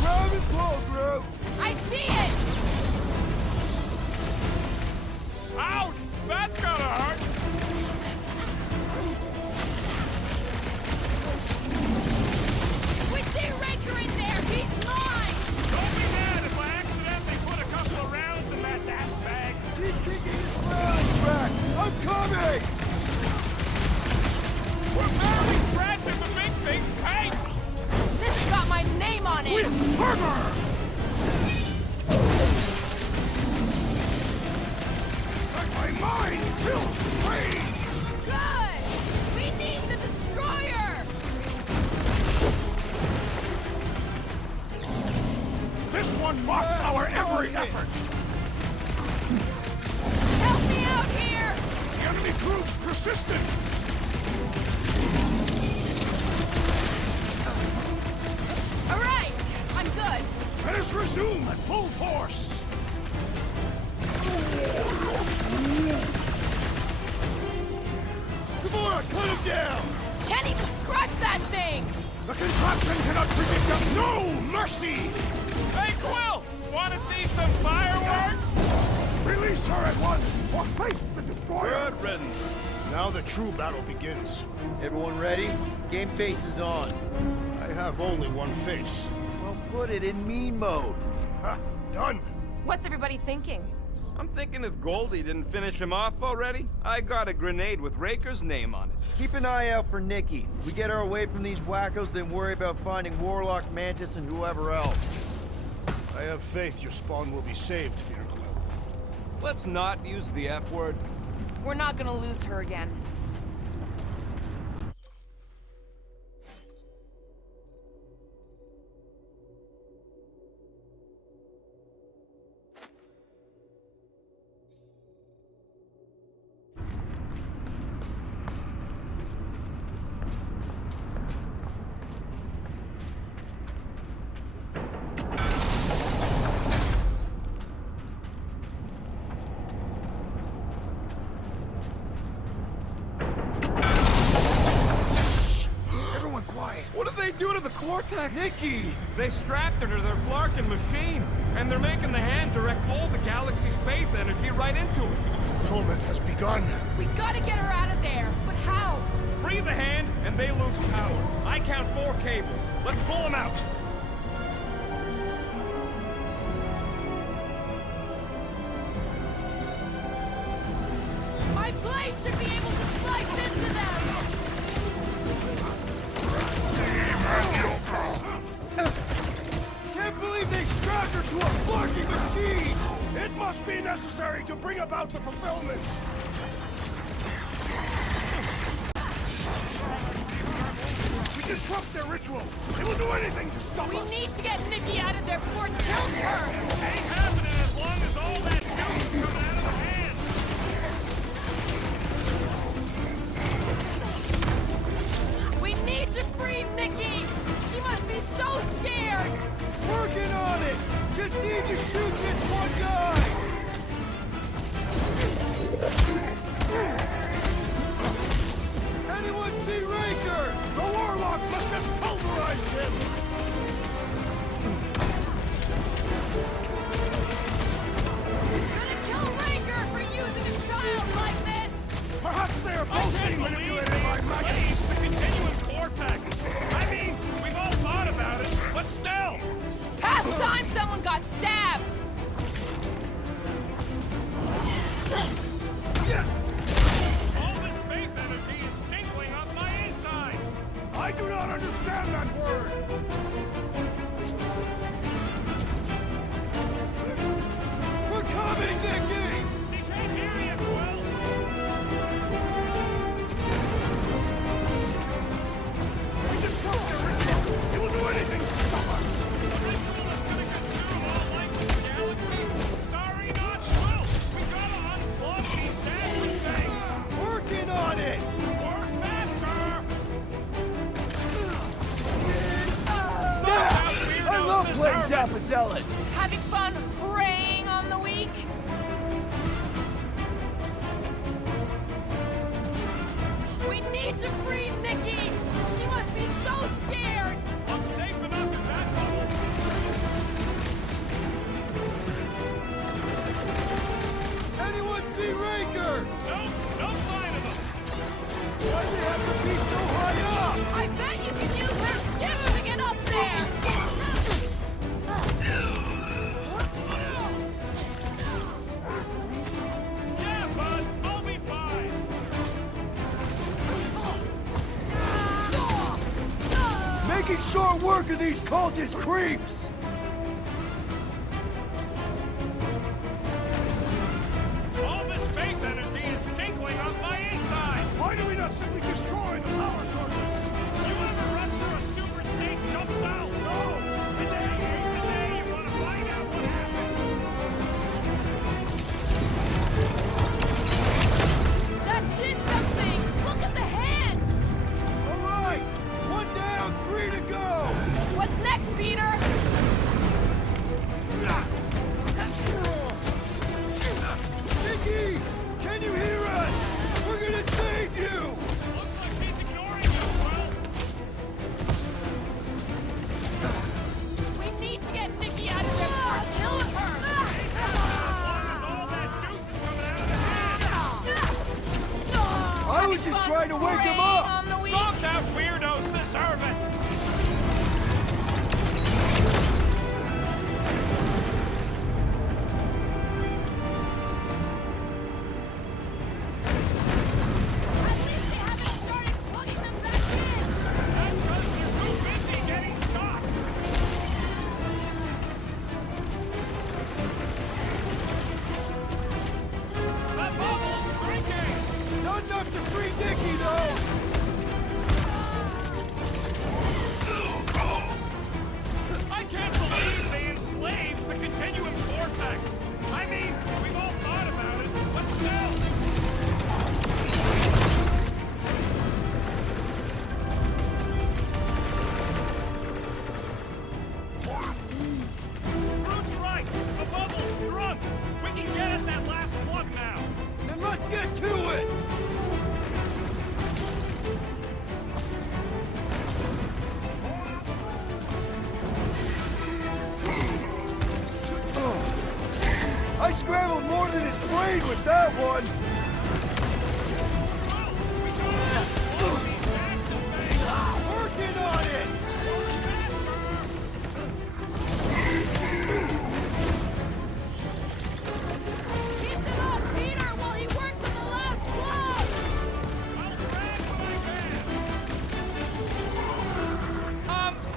Grab and pull, Groot! I see it! Ouch! That's gotta hurt! We see Raker in there! He's mine! Don't be mad if I accidentally put a couple of rounds in that dash bag! Keep kicking his rally track! I'm coming! We're barely scratching the big thing's paint! This has got my name on it! With fervor! My mind fills with rage! Good! We need the destroyer! This one mocks our every effort! Help me out here! The enemy proves persistent! All right, I'm good. Let us resume at full force! Gamora, cut him down! Can't even scratch that thing! The contraption cannot predict a no mercy! Hey, Quill! Wanna see some fireworks? Release her at once, or face the destroyer! Good riddance. Now the true battle begins. Everyone ready? Game face is on. I have only one face. Well, put it in mean mode. Ha! Done! What's everybody thinking? I'm thinking if Goldie didn't finish him off already, I got a grenade with Raker's name on it. Keep an eye out for Nikki. We get her away from these wackos, then worry about finding Warlock, Mantis, and whoever else. I have faith your spawn will be saved, Peter Quill. Let's not use the F word. We're not gonna lose her again. vortex! Nikki! They strapped her to their Flarkin machine, and they're making the hand direct all the galaxy's faith energy right into it. Fulfillment has begun. We gotta get her out of there, but how? Free the hand, and they lose power. I count 4 cables. Let's pull them out. My blade should be able to slice into them! Can't believe they strapped her to a flunky machine! It must be necessary to bring about the fulfillment. We disrupt their ritual. They will do anything to stop We us. need to get Nikki out of there before it kills her! Ain't happening as long as all that juice is coming out of the hand. We need to free Nikki! She must be so scared! Working on it! Just need to shoot this one guy! Anyone see Raker? The warlock must have pulverized him. Gonna kill Raker for using a child like this! Perhaps they are I both can't being believe manipulated they by enslaved Magus. the continuum vortex. I mean, we've all thought about it, but still. Past time someone got stabbed! All this faith energy is tingling up my insides. I do not understand that word. We're coming, Nikki! She can't hear you, Quill. We disrupt their ritual. They will do anything to stop us. The ritual is gonna consume all life in the galaxy. Sorry, not Quill. We gotta unplug these dazzling things. Working on it! Work faster. Zap! weirdos I love playing deserve Zappazellan! Having fun preying on the weak? We need to free Nikki! She must be so scared! I'm safe enough in that bubble. Anyone see Raker? Nope, no sign of them. Why do they have to be so high up? I bet you can use her skips to get up there! Yeah, bud, I'll be fine. Making short work of these cultist creeps! All this faith energy is tinkling up my insides. Why do we not simply destroy the power sources? You ever run through a super snake jump out? No. Today ain't the day you want to find out what happened. That did something! Look at the hand! Alright! One down, 3 to go! What's next, Peter? Nikki! Can you hear us? We're gonna save you! Looks like he's ignoring you, Will. We need to get Nikki out of there before it kills her! As long as all that juice is coming out of the hand. I was just trying to wake him Preying up! on the weak. Knocked out weirdos deserve it. At least they haven't started plugging them back in! That's because they're too busy getting shot. The bubble's drinking. Not enough to free Nikki, though! I scrambled more than his brain with that one! Working on it! Keep them off Peter while he works on the last blow!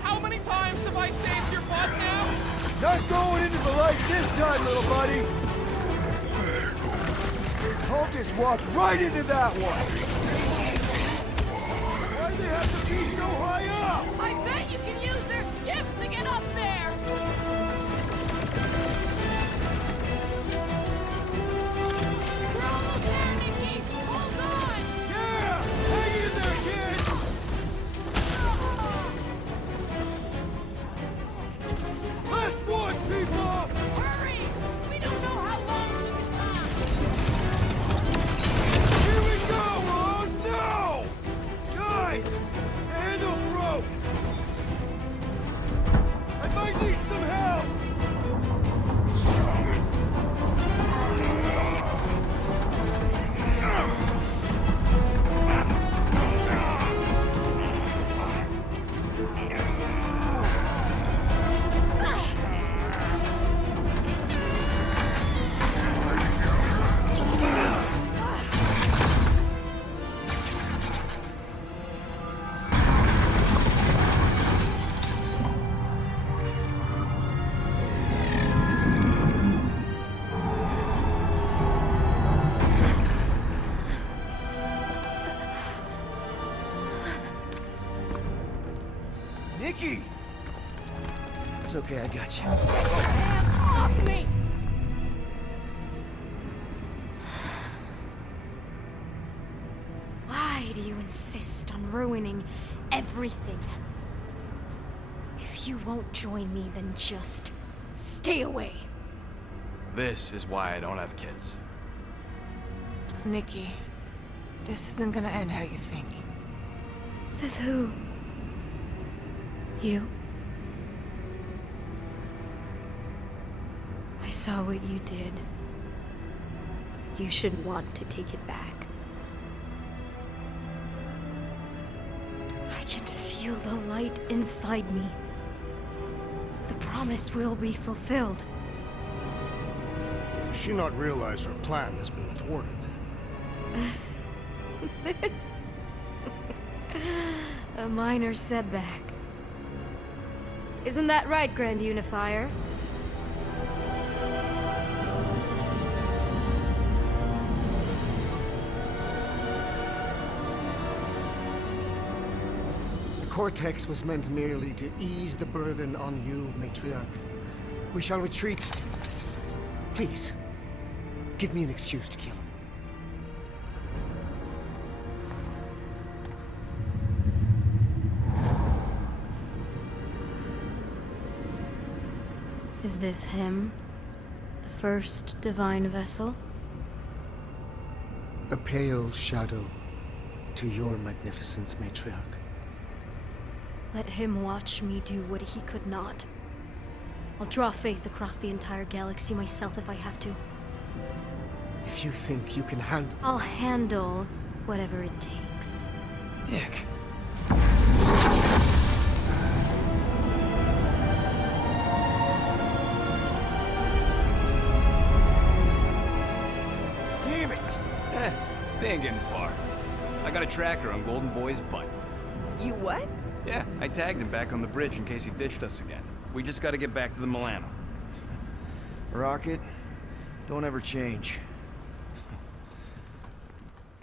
How many times have I saved your butt now? Not going into the light this time, little buddy! I'll just walk right into that one! Why'd they have to be so high up? I bet you can use their skiffs to get up there! We're almost there, Nikki! Hold on! Yeah! Hang in there, kid! Last one, people! Hurry! We don't know how long she can last! Here we go! Oh no! Guys! The handle broke! I might need some help! Nikki! It's okay, I got you. Hands off me! Why do you insist on ruining everything? If you won't join me, then just stay away. This is why I don't have kids. Nikki, this isn't gonna end how you think. Says who? You? I saw what you did. You should want to take it back. I can feel the light inside me. The promise will be fulfilled. Does she not realize her plan has been thwarted? This. A minor setback. Isn't that right, Grand Unifier? The Cortex was meant merely to ease the burden on you, Matriarch. We shall retreat. Please, give me an excuse to kill him. Is this him? The first divine vessel? A pale shadow to your magnificence, Matriarch. Let him watch me do what he could not. I'll draw faith across the entire galaxy myself if I have to. If you think you can handle... I'll handle whatever it takes. Nick. Damn it! They ain't getting far. I got a tracker on Golden Boy's butt. You what? Yeah, I tagged him back on the bridge in case he ditched us again. We just gotta get back to the Milano. Rocket, don't ever change.